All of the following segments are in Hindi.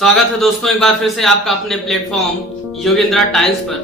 स्वागत है दोस्तों एक बार फिर से आपका अपने प्लेटफॉर्म योगेंद्रा टाइम्स पर।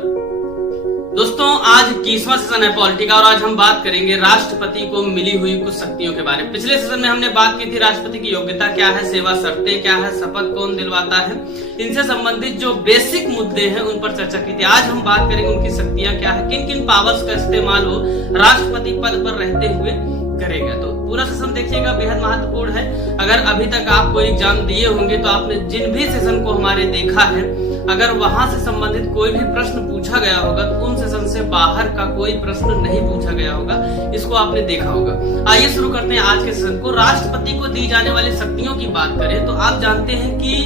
दोस्तों आज 21वां सेशन है पॉलिटी का और आज हम बात करेंगे राष्ट्रपति को मिली हुई कुछ शक्तियों के बारे में। पिछले सेशन में हमने बात की थी राष्ट्रपति की योग्यता क्या है, सेवा शर्तें क्या है, शपथ कौन दिलवाता है, इनसे संबंधित जो बेसिक मुद्दे हैं उन पर चर्चा की थी। आज हम बात करेंगे उनकी शक्तियां क्या है, किन किन पावर्स का इस्तेमाल वो राष्ट्रपति पद पर रहते हुए करेगा। तो पूरा सेशन देखिएगा, बेहद महत्वपूर्ण है। अगर अभी तक आप कोई एग्जाम दिए होंगे तो आपने जिन भी सेशन को हमारे देखा है, अगर वहां से संबंधित कोई भी प्रश्न पूछा गया होगा तो उन सेशन से बाहर का कोई प्रश्न नहीं पूछा गया होगा, इसको आपने देखा होगा। आइए शुरू करते हैं आज के सेशन को। राष्ट्रपति को दी जाने वाली शक्तियों की बात करें तो आप जानते हैं कि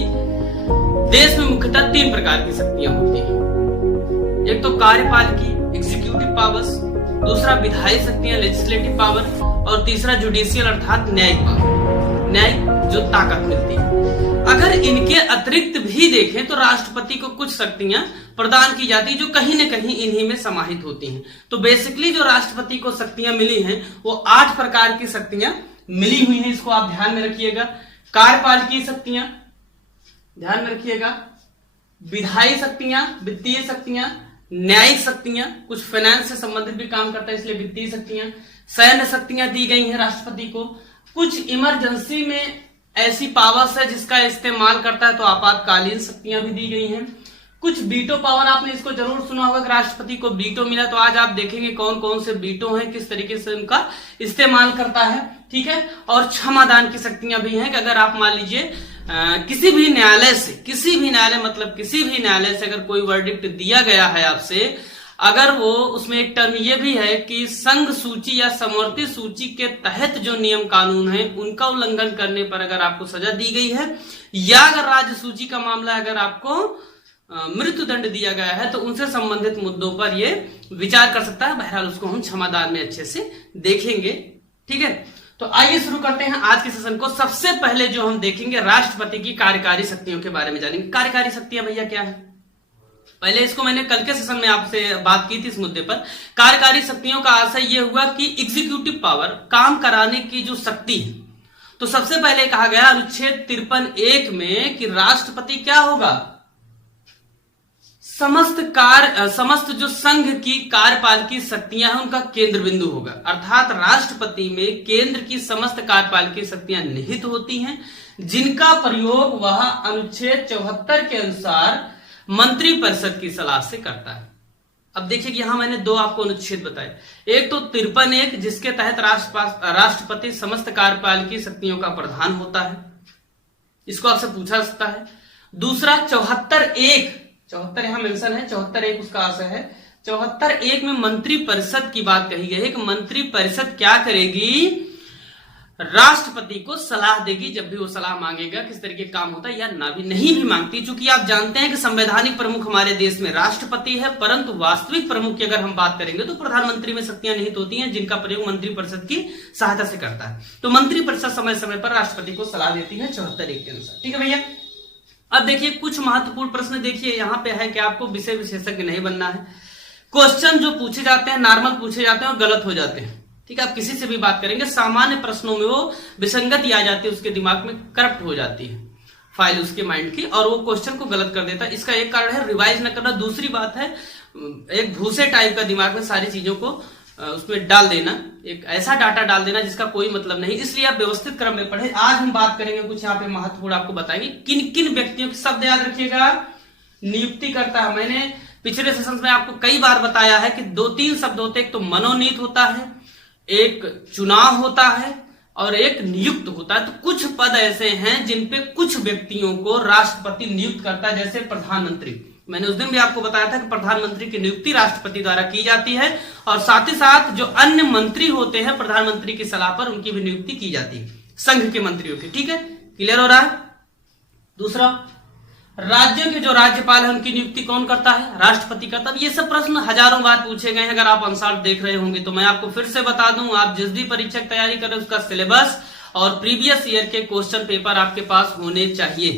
देश में मुख्यतः 3 प्रकार की शक्तियां होती हैं। एक तो कार्यपालिकी एग्जीक्यूटिव पावर्स, दूसरा विधायी शक्तियां लेजिस्लेटिव पावर और तीसरा जुडिशियल अर्थात न्यायिक पावर, न्यायिक जो ताकत मिलती है। अगर इनके अतिरिक्त भी देखें तो राष्ट्रपति को कुछ शक्तियां प्रदान की जाती जो कहीं न कहीं इन्हीं में समाहित होती हैं। तो बेसिकली जो राष्ट्रपति को शक्तियां मिली हैं वो 8 प्रकार की शक्तियां मिली हुई हैं, इसको आप ध्यान में रखिएगा। कार्यपालिकी शक्तियां ध्यान में रखिएगा, विधायी शक्तियां, वित्तीय शक्तियां, न्यायिक शक्तियां, कुछ फाइनेंस से संबंधित भी काम करता है इसलिए वित्तीय शक्तियां, सैन्य शक्तियां दी गई हैं राष्ट्रपति को। कुछ इमरजेंसी में ऐसी पावर्स है जिसका इस्तेमाल करता है तो आपातकालीन शक्तियां भी दी गई हैं। कुछ वीटो पावर, आपने इसको जरूर सुना होगा कि राष्ट्रपति को वीटो मिला, तो आज आप देखेंगे कौन कौन से वीटो हैं, किस तरीके से उनका इस्तेमाल करता है, ठीक है। और क्षमादान की शक्तियां भी हैं कि अगर आप मान लीजिए किसी भी न्यायालय से, किसी भी न्यायालय से अगर कोई वर्डिक्ट दिया गया है आपसे, अगर वो उसमें एक टर्म ये भी है कि संघ सूची या समवर्ती सूची के तहत जो नियम कानून है उनका उल्लंघन करने पर अगर आपको सजा दी गई है, या अगर राज्य सूची का मामला अगर आपको मृत्यु दंड दिया गया है तो उनसे संबंधित मुद्दों पर ये विचार कर सकता है। बहरहाल उसको हम क्षमादान में अच्छे से देखेंगे, ठीक है। तो आइए शुरू करते हैं आज के सेशन को। सबसे पहले जो हम देखेंगे राष्ट्रपति की कार्यकारी शक्तियों के बारे में जानेंगे। कार्यकारी शक्तियां भैया क्या है, पहले इसको मैंने कल के सेशन में आपसे बात की थी इस मुद्दे पर। कार्यकारी शक्तियों का आशय यह हुआ कि एग्जीक्यूटिव पावर, काम कराने की जो शक्ति है, तो सबसे पहले कहा गया अनुच्छेद 53(1) में कि राष्ट्रपति क्या होगा, समस्त जो संघ की कार्यपालिकी शक्तियां हैं उनका केंद्र बिंदु होगा। अर्थात राष्ट्रपति में केंद्र की समस्त कार्यपालिकी शक्तियां निहित होती हैं जिनका प्रयोग वह अनुच्छेद 74 के अनुसार मंत्रिपरिषद की सलाह से करता है। अब देखिए कि यहां मैंने 2 आपको अनुच्छेद बताए। एक तो 53(1) जिसके तहत राष्ट्रपति समस्त कार्यपालिकी शक्तियों का प्रधान होता है, इसको आपसे पूछा सकता है। दूसरा 74(1) 74 यहां मेंशन है, 74(1) उसका आशय है। 74(1) में मंत्रिपरिषद की बात कही गई है कि मंत्रिपरिषद क्या करेगी, राष्ट्रपति को सलाह देगी जब भी वो सलाह मांगेगा किस तरीके का काम होता है, या ना भी नहीं भी मांगती। चूंकि आप जानते हैं कि संवैधानिक प्रमुख हमारे देश में राष्ट्रपति है, परंतु वास्तविक प्रमुख की अगर हम बात करेंगे तो प्रधानमंत्री में शक्तियां निहित होती हैं जिनका प्रयोग मंत्रिपरिषद की सहायता से करता है। तो मंत्रिपरिषद समय समय पर राष्ट्रपति को सलाह देती है 74(1) के अनुसार, ठीक है भैया। अब देखिए कुछ महत्वपूर्ण प्रश्न देखिए यहां पे है कि आपको विषय विशेषज्ञ नहीं बनना है। क्वेश्चन जो पूछे जाते हैं नॉर्मल पूछे जाते हैं और गलत हो जाते हैं, ठीक है। आप किसी से भी बात करेंगे सामान्य प्रश्नों में वो विसंगति आ जाती है, उसके दिमाग में करप्ट हो जाती है फाइल उसके माइंड की, और वो क्वेश्चन को गलत कर देता है। इसका एक कारण है रिवाइज न करना, दूसरी बात है एक भूसे टाइप का दिमाग में सारी चीजों को उसमें डाल देना, एक ऐसा डाटा डाल देना जिसका कोई मतलब नहीं। इसलिए आप व्यवस्थित क्रम में पढ़े। आज हम बात करेंगे कुछ यहाँ पे महत्वपूर्ण आपको बताएंगे किन किन व्यक्तियों के शब्द याद रखिएगा। नियुक्ति करता है, मैंने पिछले सेशन में आपको कई बार बताया है कि 2-3 शब्द होते हैं, एक तो मनोनीत होता है, एक चुनाव होता है और एक नियुक्त होता है। तो कुछ पद ऐसे हैं जिन पे कुछ व्यक्तियों को राष्ट्रपति नियुक्त करता है, जैसे प्रधानमंत्री। मैंने उस दिन भी आपको बताया था कि प्रधानमंत्री की नियुक्ति राष्ट्रपति द्वारा की जाती है, और साथ ही साथ जो अन्य मंत्री होते हैं प्रधानमंत्री की सलाह पर उनकी भी नियुक्ति की जाती है, संघ के मंत्रियों की, ठीक है। क्लियर हो रहा है। दूसरा, राज्यों के जो राज्यपाल है उनकी नियुक्ति कौन करता है, राष्ट्रपति करता है। ये सब प्रश्न हजारों बार पूछे गए हैं, अगर आप अनसॉल्व देख रहे होंगे तो मैं आपको फिर से बता दूं, आप जिस भी परीक्षा की तैयारी कर रहे हैं उसका सिलेबस और प्रीवियस ईयर के क्वेश्चन पेपर आपके पास होने चाहिए,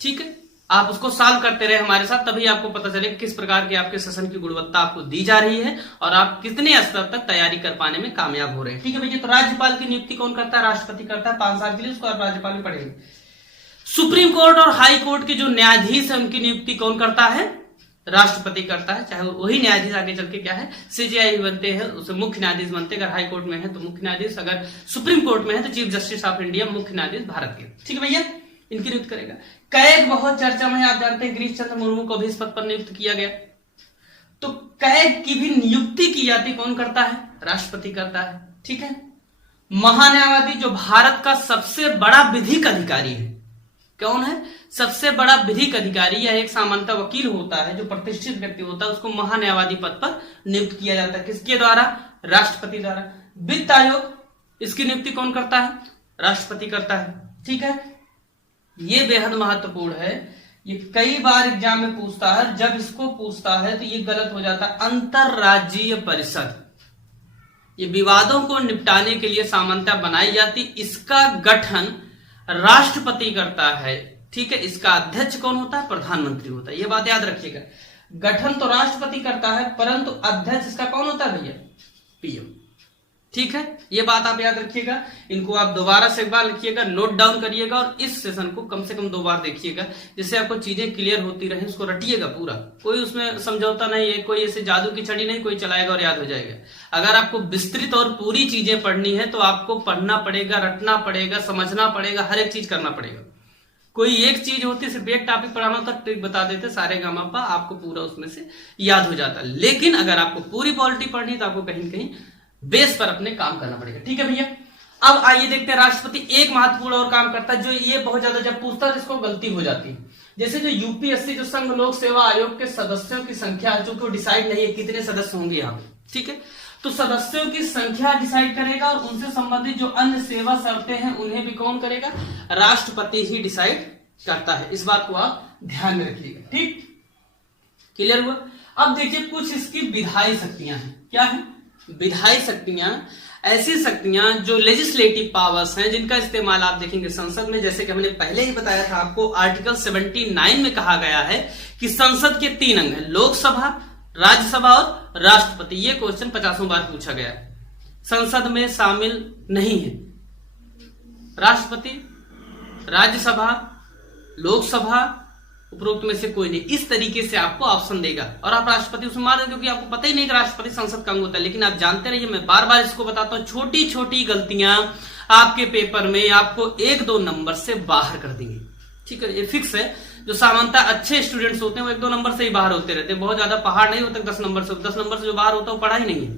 ठीक है। आप उसको सॉल्व करते रहे हमारे साथ, तभी आपको पता चले किस प्रकार के आपके सेशन की गुणवत्ता आपको दी जा रही है और आप कितने स्तर तक तैयारी कर पाने में कामयाब हो रहे हैं, ठीक है भैया। तो राज्यपाल की नियुक्ति कौन करता है, राष्ट्रपति करता है 5 साल के लिए, उसको आप राज्यपाल में पढ़ेंगे। सुप्रीम कोर्ट और हाई कोर्ट के जो न्यायाधीश है उनकी नियुक्ति कौन करता है? राष्ट्रपति करता है। चाहे वही न्यायाधीश आगे चल के क्या है, सीजेआई बनते हैं, उसे मुख्य न्यायाधीश बनते हैं। अगर हाई कोर्ट में है तो मुख्य न्यायाधीश, अगर सुप्रीम कोर्ट में है तो चीफ जस्टिस ऑफ इंडिया, मुख्य न्यायाधीश भारत के। ठीक है भैया, इनकी नियुक्त करेगा। कैग बहुत चर्चा में, आप जानते हैं गिरीश चंद्र मुर्मू को भी इस पद पर नियुक्त किया गया। तो कैग की भी नियुक्ति की जाती कौन करता है? राष्ट्रपति करता है। ठीक है। महान्यायवादी जो भारत का सबसे बड़ा विधिक अधिकारी है, कौन है? सबसे बड़ा विधिक अधिकारी या एक सामान्यतः वकील होता है, जो प्रतिष्ठित व्यक्ति होता है, उसको महान्यायवादी पद पर नियुक्त किया जाता है। किसके द्वारा? राष्ट्रपति द्वारा। वित्त आयोग, इसकी नियुक्ति कौन करता है? राष्ट्रपति करता है। ठीक है, ये बेहद महत्वपूर्ण है। ये कई बार एग्जाम में पूछता है, जब इसको पूछता है तो ये गलत हो जाता है। अंतरराज्यीय परिषद, ये विवादों को निपटाने के लिए सामान्यतः बनाई जाती, इसका गठन राष्ट्रपति करता है। ठीक है, इसका अध्यक्ष कौन होता है? प्रधानमंत्री होता है। ये बात याद रखिएगा, गठन तो राष्ट्रपति करता है परंतु अध्यक्ष इसका कौन होता है भैया? पीएम। ठीक है, ये बात आप याद रखिएगा। इनको आप दोबारा से एक बार लिखिएगा, नोट डाउन करिएगा और इस सेशन को कम से कम 2 बार देखिएगा, जिससे आपको चीजें क्लियर होती रहे। उसको रटिएगा पूरा, कोई उसमें समझौता नहीं है, कोई ऐसे जादू की छड़ी नहीं, कोई चलाएगा और याद हो जाएगा। अगर आपको विस्तृत और पूरी चीजें पढ़नी है तो आपको पढ़ना पड़ेगा, रटना पड़ेगा, समझना पड़ेगा, हर एक चीज करना पड़ेगा। कोई एक चीज होती है, सिर्फ एक टॉपिक पढ़ाना होता, ट्रिक बता देते सारे गामा, आपको पूरा उसमें से याद हो जाता। लेकिन अगर आपको पूरी पॉलिटी पढ़नी तो आपको कहीं कहीं बेस पर अपने काम करना पड़ेगा। ठीक है भैया, अब आइए देखते हैं राष्ट्रपति एक महत्वपूर्ण और काम करता है, जो ये बहुत ज्यादा जब पूछता है इसको गलती हो जाती है। जैसे जो यूपीएससी, जो संघ लोक सेवा आयोग के सदस्यों की संख्या है, जो डिसाइड नहीं है कितने सदस्य होंगे यहाँ पे। ठीक है, तो सदस्यों की संख्या डिसाइड करेगा और उनसे संबंधित जो अन्य सेवा शर्तें हैं उन्हें भी कौन करेगा? राष्ट्रपति ही डिसाइड करता है। इस बात को आप ध्यान में रखिएगा। ठीक, क्लियर हुआ? अब देखिए कुछ इसकी विधायी शक्तियां हैं। क्या है? विधायी शक्तियां, ऐसी शक्तियां जो लेजिस्लेटिव पावर्स हैं, जिनका इस्तेमाल आप देखेंगे संसद में। जैसे कि हमने पहले ही बताया था आपको, आर्टिकल 79 में कहा गया है कि संसद के 3 अंग हैं, लोकसभा, राज्यसभा और राष्ट्रपति। ये क्वेश्चन 50 बार पूछा गया है। संसद में शामिल नहीं है राष्ट्रपति, राज्यसभा, लोकसभा, उपरोक्त में से कोई नहीं। इस तरीके से आपको ऑप्शन देगा और आप राष्ट्रपति उसमें मार देंगे, क्योंकि आपको पता ही नहीं कि राष्ट्रपति संसद का अंग होता है। लेकिन आप जानते रहिए, मैं बार बार इसको बताता हूं, छोटी छोटी गलतियां आपके पेपर में आपको 1-2 नंबर से बाहर कर देंगे। ठीक है, ये फिक्स है। जो सामान्यतः अच्छे स्टूडेंट्स होते हैं वो 1-2 नंबर से ही बाहर होते रहते हैं। बहुत ज्यादा पहाड़ नहीं होता 10 नंबर से, 10 नंबर से जो बाहर होता है वो पढ़ा ही नहीं है।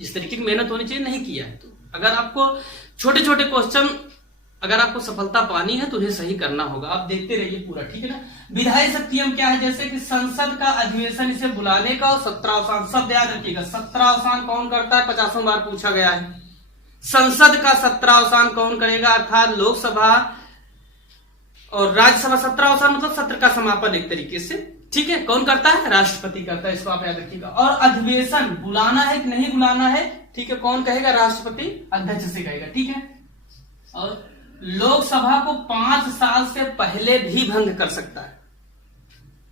इस तरीके की मेहनत होनी चाहिए, नहीं किया है। तो अगर आपको छोटे छोटे क्वेश्चन, अगर आपको सफलता पानी है तो उन्हें सही करना होगा। आप देखते रहिए पूरा। ठीक है ना। विधायी शक्तियां क्या है? जैसे कि संसद का अधिवेशन, इसे बुलाने का, और 17वां शब्द याद रखिएगा। 17वां कौन करता है? 50 बार पूछा गया है। संसद का 17वां कौन करेगा? अर्थात लोकसभा और राज्यसभा। 17वां मतलब सत्र का समापन एक तरीके से। ठीक है, कौन करता है? राष्ट्रपति करता है। इसको आप याद रखिएगा। और अधिवेशन बुलाना है कि नहीं बुलाना है, ठीक है, कौन कहेगा? राष्ट्रपति अध्यक्ष से कहेगा। ठीक है, और लोकसभा को 5 साल से पहले भी भंग कर सकता है।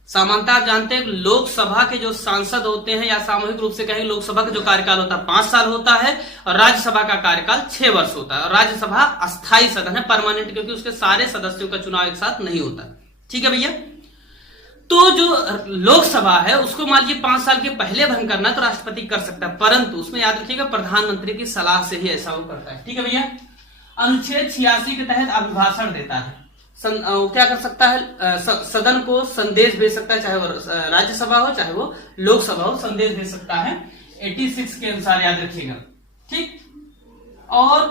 सामान्यतः आप जानते हैं लोकसभा के जो सांसद होते हैं, या सामूहिक रूप से कहें, लोकसभा का जो कार्यकाल होता है 5 साल होता है और राज्यसभा का कार्यकाल 6 वर्ष होता है। और राज्यसभा अस्थायी सदन है, परमानेंट, क्योंकि उसके सारे सदस्यों का चुनाव एक साथ नहीं होता। ठीक है भैया, तो जो लोकसभा है उसको मान लीजिए 5 साल के पहले भंग करना तो राष्ट्रपति कर सकता है, परंतु उसमें याद रखिएगा प्रधानमंत्री की सलाह से ही ऐसा वो करता है। ठीक है भैया, अनुच्छेद 86 के तहत अभिभाषण देता है। क्या कर सकता है? सदन को संदेश भेज सकता है, चाहे वो राज्यसभा हो चाहे वो लोकसभा हो, संदेश भेज सकता है 86 के अनुसार, याद रखिएगा। ठीक, और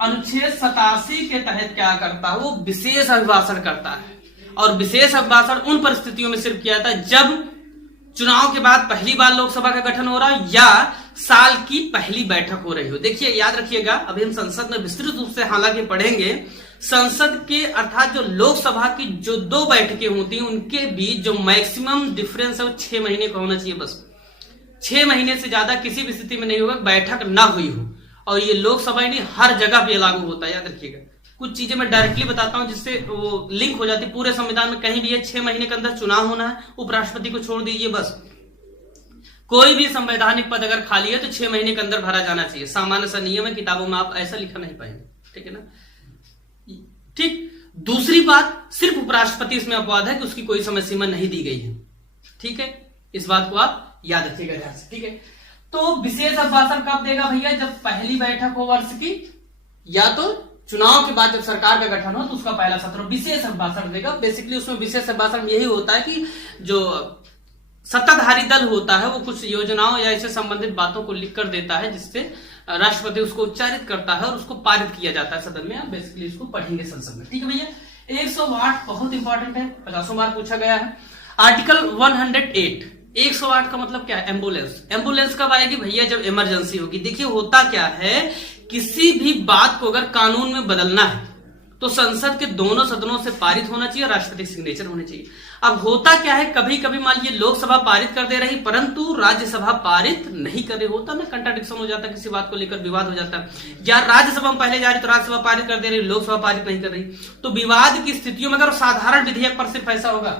अनुच्छेद 87 के तहत क्या करता है? वो विशेष अभिभाषण करता है। और विशेष अभिभाषण उन परिस्थितियों में सिर्फ किया जाता है जब चुनाव के बाद पहली बार लोकसभा का गठन हो रहा है या साल की पहली बैठक हो रही हो। देखिए, याद रखिएगा, अभी हम संसद में विस्तृत रूप से हालांकि पढ़ेंगे। संसद के अर्थात जो लोकसभा की जो 2 बैठकें होती हैं उनके बीच जो मैक्सिमम डिफरेंस है वो 6 महीने का होना चाहिए। बस 6 महीने से ज्यादा किसी भी स्थिति में नहीं होगा बैठक ना हुई हो। और ये लोकसभा ही नहीं, हर जगह पे लागू होता है, याद रखिएगा। कुछ चीजें मैं डायरेक्टली बताता हूं जिससे वो लिंक हो जाती है। पूरे संविधान में कहीं भी है 6 महीने के अंदर चुनाव होना है, उपराष्ट्रपति को छोड़ दीजिए। बस कोई भी संवैधानिक पद अगर खाली है तो 6 महीने के अंदर भरा जाना चाहिए। सामान्य सा नियम है, किताबों में आप ऐसा लिखा नहीं पाएंगे। ठीक है ना। ठीक, दूसरी बात, सिर्फ उपराष्ट्रपति इसमें अपवाद है कि उसकी कोई समय सीमा नहीं दी गई है। ठीक है, इस बात को आप याद रखिएगा ध्यान से। ठीक है, तो विशेष अभिभाषण कब देगा भैया? जब पहली बैठक हो वर्ष की, या तो चुनाव के बाद जब सरकार का गठन हो तो उसका पहला सत्र विशेष अभिभाषण देगा। बेसिकली उसमें विशेष अभिभाषण यही होता है कि जो सत्ताधारी दल होता है वो कुछ योजनाओं या इससे संबंधित बातों को लिख कर देता है, जिससे राष्ट्रपति उसको उच्चारित करता है और उसको पारित किया जाता है सदन में। आप बेसिकली इसको पढ़ेंगे संसद में। ठीक है भैया, 108 बहुत इंपॉर्टेंट है, 50 बार पूछा गया है। आर्टिकल 108, 108 का मतलब क्या है? एम्बुलेंस। एम्बुलेंस कब आएगी भैया? जब इमरजेंसी होगी। देखिए होता क्या है, किसी भी बात को अगर कानून में बदलना है तो संसद के दोनों सदनों से पारित होना चाहिए, राष्ट्रपति सिग्नेचर होने चाहिए। अब होता क्या है, कभी कभी मान लीजिए लोकसभा पारित कर दे रही परंतु राज्यसभा पारित नहीं कर रही, होता ना, कंट्राडिक्शन हो जाता है, किसी बात को लेकर विवाद हो जाता है। या राज्यसभा में पहले जा रही तो राज्यसभा पारित कर दे रही, लोकसभा पारित नहीं कर रही, तो विवाद की स्थितियों में अगर साधारण विधेयक पर सिर्फ ऐसा होगा,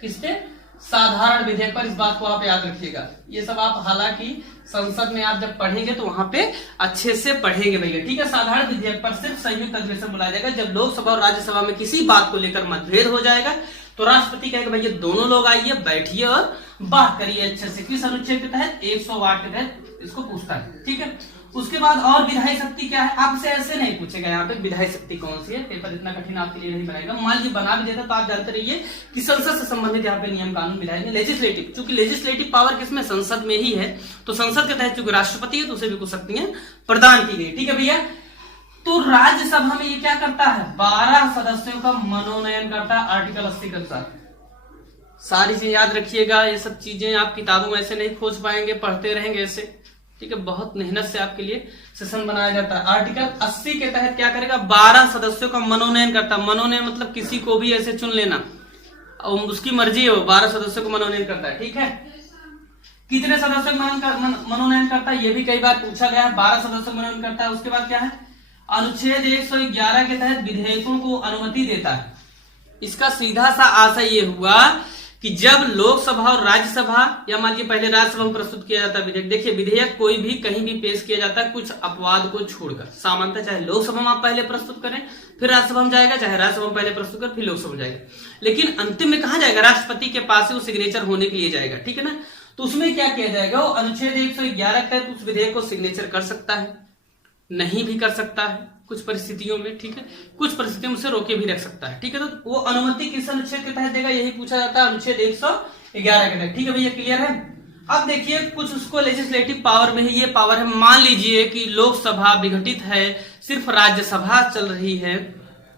किसपे? साधारण विधेयक पर। इस बात को आप याद रखिएगा। ये सब आप हालांकि संसद में आप जब पढ़ेंगे तो वहां पे अच्छे से पढ़ेंगे भैया। ठीक है, साधारण विधेयक पर सिर्फ संयुक्त अधिवेशन बुलाया जाएगा जब लोकसभा और राज्यसभा में किसी बात को लेकर मतभेद हो जाएगा तो राष्ट्रपति कहेगा भैया दोनों लोग आइए, बैठिए और बात करिए अच्छे से। किस अनुच्छेद के तहत? 108 के तहत इसको पूछता है। ठीक है, उसके बाद और विधायी शक्ति क्या है? आपसे ऐसे नहीं पूछेगा यहाँ पे विधायी शक्ति कौन सी है, पेपर इतना कठिन आपके लिए नहीं बनाएगा। मान लीजिए बना भी देता तो आप जानते रहिए कि संसद से संबंधित यहाँ पे नियम कानून विधायी। लेजिस्लेटिव, चूंकि लेजिस्लेटिव पावर किसमें? संसद में ही है, तो संसद के तहत चूंकि राष्ट्रपति है तो उसे भी कुछ शक्तियां प्रदान की गई। ठीक है भैया, तो राज्यसभा में ये क्या करता है? 12 सदस्यों का मनोनयन करता है आर्टिकल 80 के अनुसार। सारी चीज याद रखिएगा, ये सब चीजें आप किताबों में ऐसे नहीं खोज पाएंगे, पढ़ते रहेंगे ऐसे। ठीक है, बहुत मेहनत से आपके लिए सेशन बनाया जाता है। आर्टिकल 80 के तहत क्या करेगा? 12 सदस्यों का मनोनयन करता है। मनोनयन मतलब किसी को भी ऐसे चुन लेना, उसकी मर्जी हो, 12 सदस्यों को मनोनयन करता है। ठीक है, कितने सदस्यों का मनोनयन करता है ये भी कई बार पूछा गया है। 12 सदस्यों का मनोनयन करता है। उसके बाद क्या है? अनुच्छेद 111 के तहत विधेयकों को अनुमति देता है। इसका सीधा सा आशय ये हुआ कि जब लोकसभा और राज्यसभा, या मान लीजिए पहले राज्यसभा में प्रस्तुत किया जाता है विधेयक। देखिए विधेयक कोई भी कहीं भी पेश किया जाता है कुछ अपवाद को छोड़कर। सामान्यतः चाहे लोकसभा में आप पहले प्रस्तुत करें फिर राज्यसभा में जाएगा, चाहे राज्यसभा में पहले प्रस्तुत कर फिर लोकसभा में जाएगा, लेकिन अंतिम में कहां जाएगा? राष्ट्रपति के पास वो सिग्नेचर होने के लिए जाएगा। ठीक है ना, तो उसमें क्या किया जाएगा? वो अनुच्छेद 111 के तहत उस विधेयक को सिग्नेचर कर सकता है, नहीं भी कर सकता है कुछ परिस्थितियों में। ठीक है, कुछ परिस्थितियों में से रोके भी रख सकता है। ठीक है, तो वो अनुमति किस अनुच्छेद के तहत देगा यही पूछा जाता है, अनुच्छेद 111 के तहत। ठीक है भैया, क्लियर है? अब देखिए कुछ उसको लेजिस्लेटिव पावर में ही ये पावर है। मान लीजिए कि लोकसभा विघटित है, सिर्फ राज्यसभा चल रही है।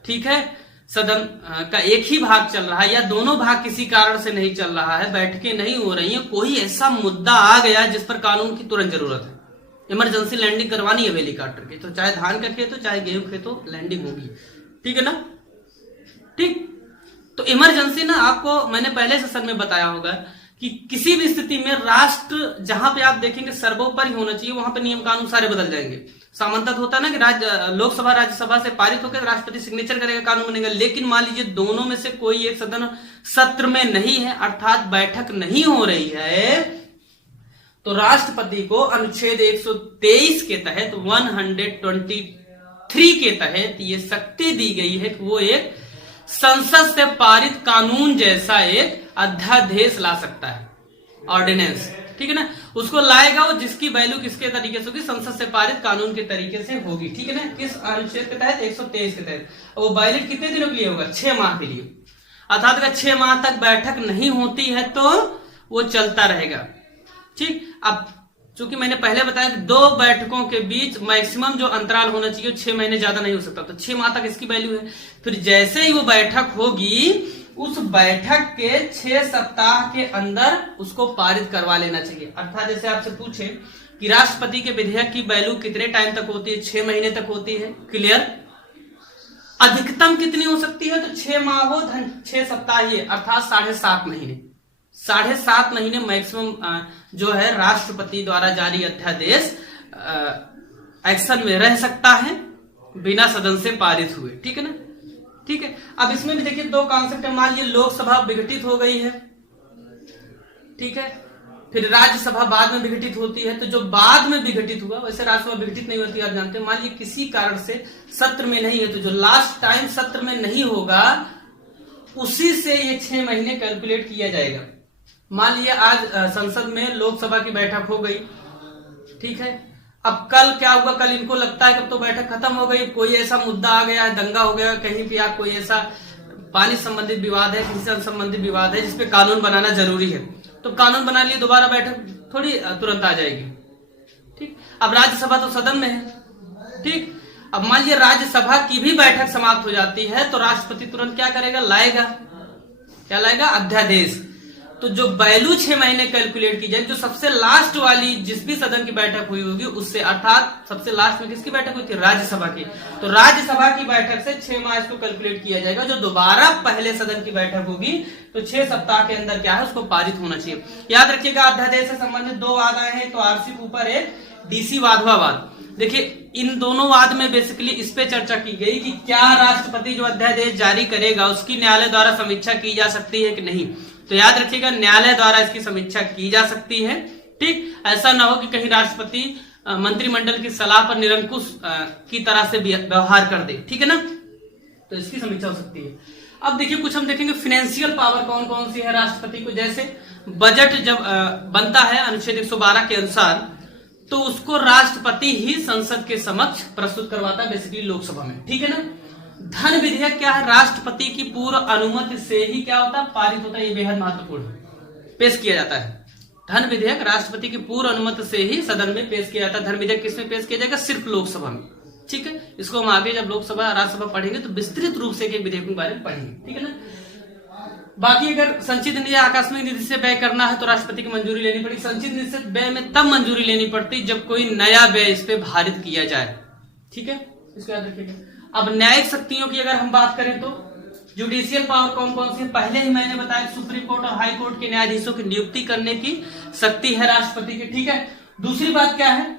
ठीक है, सदन का एक ही भाग चल रहा है या दोनों भाग किसी कारण से नहीं चल रहा है, बैठकें नहीं हो रही है, कोई ऐसा मुद्दा आ गया जिस पर कानून की तुरंत जरूरत है, इमरजेंसी लैंडिंग करवानी है हेलीकॉप्टर की, तो चाहे धान का खेत हो चाहे गेहूं खेत हो, लैंडिंग होगी। ठीक है ना? ठीक, तो इमरजेंसी ना, आपको मैंने पहले सेशन में बताया होगा कि किसी भी स्थिति में राष्ट्र जहां पे आप देखेंगे सर्वोपरि होना चाहिए, वहां पे नियम कानून सारे बदल जाएंगे। सामान्यतः होता है ना कि लोकसभा राज्यसभा से पारित होकर राष्ट्रपति सिग्नेचर करेगा, कानून बनेगा। लेकिन मान लीजिए दोनों में से कोई एक सदन सत्र में नहीं है, अर्थात बैठक नहीं हो रही है, तो राष्ट्रपति को अनुच्छेद 123 के तहत 123 के तहत ये शक्ति दी गई है कि वो एक संसद से पारित कानून जैसा एक अध्यादेश ला सकता है, ऑर्डिनेंस। ठीक है ना, उसको लाएगा वो जिसकी वैल्यू किसके तरीके से होगी? संसद से पारित कानून के तरीके से होगी। ठीक है ना, किस अनुच्छेद के तहत? 123 के तहत। वो वैलिड कितने दिनों के लिए होगा? 6 माह के लिए। अर्थात अगर 6 माह तक बैठक नहीं होती है तो वो चलता रहेगा। ठीक, अब चूंकि मैंने पहले बताया कि 2 बैठकों के बीच मैक्सिमम जो अंतराल होना चाहिए 6 महीने ज्यादा नहीं हो सकता, तो 6 माह तक इसकी वैल्यू है। फिर जैसे ही वो बैठक होगी उस बैठक के 6 सप्ताह के अंदर उसको पारित करवा लेना चाहिए। अर्थात जैसे आपसे पूछे कि राष्ट्रपति के विधेयक की वैल्यू कितने टाइम तक होती है? 6 महीने तक होती है। क्लियर? अधिकतम कितनी हो सकती है? तो 6 माह हो 6 सप्ताह ही है, अर्थात 7.5 महीने। 7.5 महीने मैक्सिमम जो है राष्ट्रपति द्वारा जारी अध्यादेश एक्शन में रह सकता है बिना सदन से पारित हुए। ठीक है ना? ठीक है, अब इसमें भी देखिए 2 कॉन्सेप्ट है। मान लीजिए लोकसभा विघटित हो गई है, ठीक है, फिर राज्यसभा बाद में विघटित होती है। तो जो बाद में विघटित हुआ, वैसे राज्यसभा विघटित नहीं होती, आप जानते हैं। मान लीजिए किसी कारण से सत्र में नहीं है, तो जो लास्ट टाइम सत्र में नहीं होगा उसी से ये 6 महीने कैलकुलेट किया जाएगा। मान लीजिए आज संसद में लोकसभा की बैठक हो गई, ठीक है। अब कल क्या हुआ, कल इनको लगता है कब तो बैठक खत्म हो गई, कोई ऐसा मुद्दा आ गया, दंगा हो गया कहीं पे, या कोई ऐसा पानी संबंधित विवाद है, किसी से संबंधित विवाद है जिसपे कानून बनाना जरूरी है, तो कानून बना लिए दोबारा बैठक थोड़ी तुरंत आ जाएगी, ठीक। अब राज्यसभा तो सदन में है, ठीक। अब मान लीजिए राज्यसभा की भी बैठक समाप्त हो जाती है, तो राष्ट्रपति तुरंत क्या करेगा, लाएगा, क्या लाएगा, अध्यादेश। तो जो वैल्यू 6 महीने कैलकुलेट की जाए, जो सबसे लास्ट वाली जिस भी सदन की बैठक हुई होगी उससे, अर्थात सबसे लास्ट में किसकी बैठक हुई थी, राज्यसभा की, तो राज्यसभा की बैठक से 6 माह इसको कैलकुलेट किया जाएगा। जो दोबारा पहले सदन की बैठक होगी तो 6 सप्ताह के अंदर क्या है, उसको पारित होना चाहिए। याद रखिएगा, अध्यादेश से संबंधित 2 वाद आए हैं, तो आरसी ऊपर है, डीसी वाधवा वाद। देखिए इन दोनों वाद में बेसिकली इस पे चर्चा की गई कि क्या राष्ट्रपति जो अध्यादेश जारी करेगा उसकी न्यायालय द्वारा समीक्षा की जा सकती है कि नहीं। तो याद रखिएगा, न्यायालय द्वारा इसकी समीक्षा की जा सकती है, ठीक। ऐसा ना हो कि कहीं राष्ट्रपति मंत्रिमंडल की सलाह पर निरंकुश की तरह से व्यवहार कर दे, ठीक है ना, तो इसकी समीक्षा हो सकती है। अब देखिए कुछ हम देखेंगे फाइनेंशियल पावर कौन कौन सी है राष्ट्रपति को। जैसे बजट जब बनता है अनुच्छेद 112 के अनुसार, तो उसको राष्ट्रपति ही संसद के समक्ष प्रस्तुत करवाता है, बेसिकली लोकसभा में, ठीक है ना। धन विधेयक क्या है, राष्ट्रपति की पूर्व अनुमति से ही क्या होता है, पारित होता है। ये बेहद महत्वपूर्ण पेश किया जाता है। धन विधेयक राष्ट्रपति की पूर्व अनुमति से ही सदन में पेश किया जाता है। धन विधेयक किसमें पेश किया जाएगा, सिर्फ लोकसभा में, ठीक है। इसको हम आगे जब लोकसभा राज्यसभा पढ़ेंगे तो विस्तृत रूप से एक विधेयक के बारे में पढ़ेंगे, ठीक है ना। बाकी अगर संचित निधि या आकस्मिक निधि से व्यय करना है तो राष्ट्रपति की मंजूरी लेनी पड़ेगी। संचित निधि से व्यय में तब मंजूरी लेनी पड़ती जब कोई नया व्यय इस पे भारित किया जाए, ठीक है, इसको याद रखिएगा। अब न्यायिक शक्तियों की अगर हम बात करें तो जुडिशियल पावर कौन कौन सी है, पहले ही मैंने बताया, सुप्रीम कोर्ट और हाई कोर्ट के न्यायाधीशों की नियुक्ति करने की शक्ति है राष्ट्रपति की, ठीक है। दूसरी बात क्या है,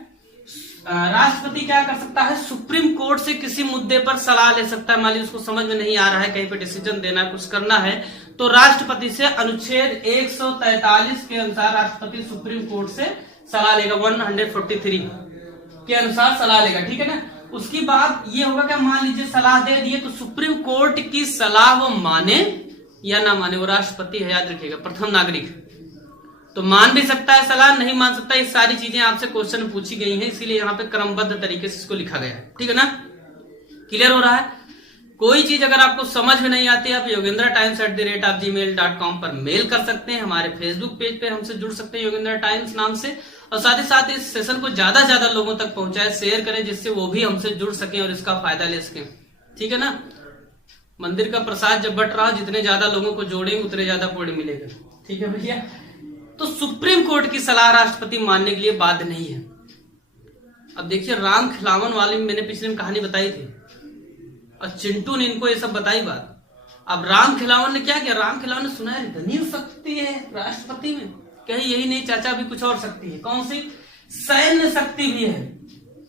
राष्ट्रपति क्या कर सकता है, सुप्रीम कोर्ट से किसी मुद्दे पर सलाह ले सकता है। मान लीजिए उसको समझ में नहीं आ रहा है, कहीं पे डिसीजन देना है, कुछ करना है, तो राष्ट्रपति से अनुच्छेद 143 के अनुसार राष्ट्रपति सुप्रीम कोर्ट से सलाह लेगा, 143 के अनुसार सलाह लेगा, ठीक है ना। उसकी बात ये होगा कि मान लीजिए सलाह दे दिए, तो सुप्रीम कोर्ट की सलाह वो माने या ना माने, वो राष्ट्रपति है, याद रखिएगा, प्रथम नागरिक, तो मान भी सकता है सलाह, नहीं मान सकता। ये सारी चीजें आपसे क्वेश्चन में पूछी गई हैं, इसीलिए यहाँ पे क्रमबद्ध तरीके से इसको लिखा गया है, ठीक है ना। क्लियर हो रहा है। कोई चीज अगर आपको समझ में नहीं आती, आप yogendratimes@gmail.com पर मेल कर सकते हैं। हमारे फेसबुक पेज पे हमसे जुड़ सकते हैं योगेंद्र टाइम्स नाम से, और साथ ही साथ इस सेशन को ज्यादा से ज्यादा लोगों तक पहुंचाए, शेयर करें, जिससे वो भी हमसे जुड़ सकें और इसका फायदा ले सकें, ठीक है ना। मंदिर का प्रसाद जब बट रहा, जितने ज्यादा लोगों को जोड़ेंगे उतने ज्यादा पुण्य मिलेगा, ठीक है भैया। तो सुप्रीम कोर्ट की सलाह राष्ट्रपति मानने के लिए बाध्य नहीं है। अब देखिए राम खिलावन वाली मैंने पिछले में कहानी बताई थी, और चिंटू ने इनको ये सब बताई बात। अब राम खिलावन ने क्या किया, राम खिलावन ने सुना है धनी शक्ति है राष्ट्रपति में, कहीं यही नहीं चाचा भी कुछ और शक्ति है। कौन सी, सैन्य शक्ति भी है।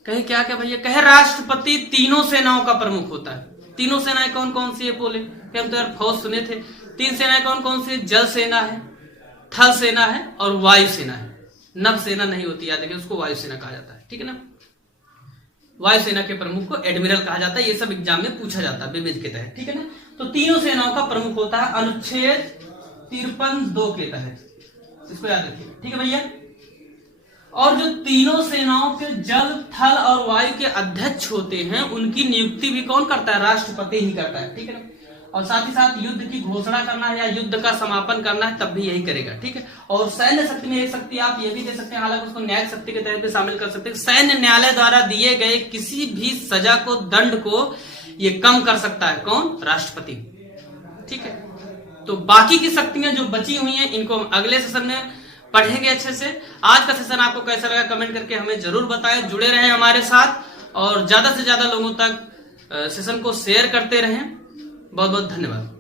कहीं क्या क्या भैया, कहे राष्ट्रपति तीनों सेनाओं का प्रमुख होता है। तीनों सेनाएं कौन कौन सी है, बोले कि हम तो यार फौज सुने थे। 3 सेनाएं कौन कौन सी है, जल सेना है, थल सेना है और वायु सेना है। नभ सेना नहीं होती, याद रखिए, उसको वायु सेना कहा जाता है, ठीक है ना। वायुसेना के प्रमुख को एडमिरल कहा जाता है। ये सब एग्जाम में पूछा जाता है विविध के तहत, ठीक है ना। तो तीनों सेनाओं का प्रमुख होता है अनुच्छेद 53(2) के तहत, इसको याद रखिए, ठीक है भैया। और जो तीनों सेनाओं के जल, थल और वायु के अध्यक्ष होते हैं, उनकी नियुक्ति भी कौन करता है, राष्ट्रपति ही करता है, ठीक है ना। और साथ ही साथ युद्ध की घोषणा करना है या युद्ध का समापन करना है, तब भी यही करेगा, ठीक है। और सैन्य शक्ति में एक शक्ति आप ये भी दे सकते हैं, हालांकि उसको न्यायिक शक्ति के तहत भी शामिल कर सकते हैं। सैन्य न्यायालय द्वारा दिए गए किसी भी सजा को, दंड को ये कम कर सकता है, कौन, राष्ट्रपति, ठीक है। तो बाकी की शक्तियां जो बची हुई हैं, इनको हम अगले सेशन में पढ़ेंगे अच्छे से। आज का सेशन आपको कैसा लगा कमेंट करके हमें जरूर बताएं। जुड़े रहें हमारे साथ और ज्यादा से ज्यादा लोगों तक सेशन को शेयर करते रहें। बहुत बहुत धन्यवाद।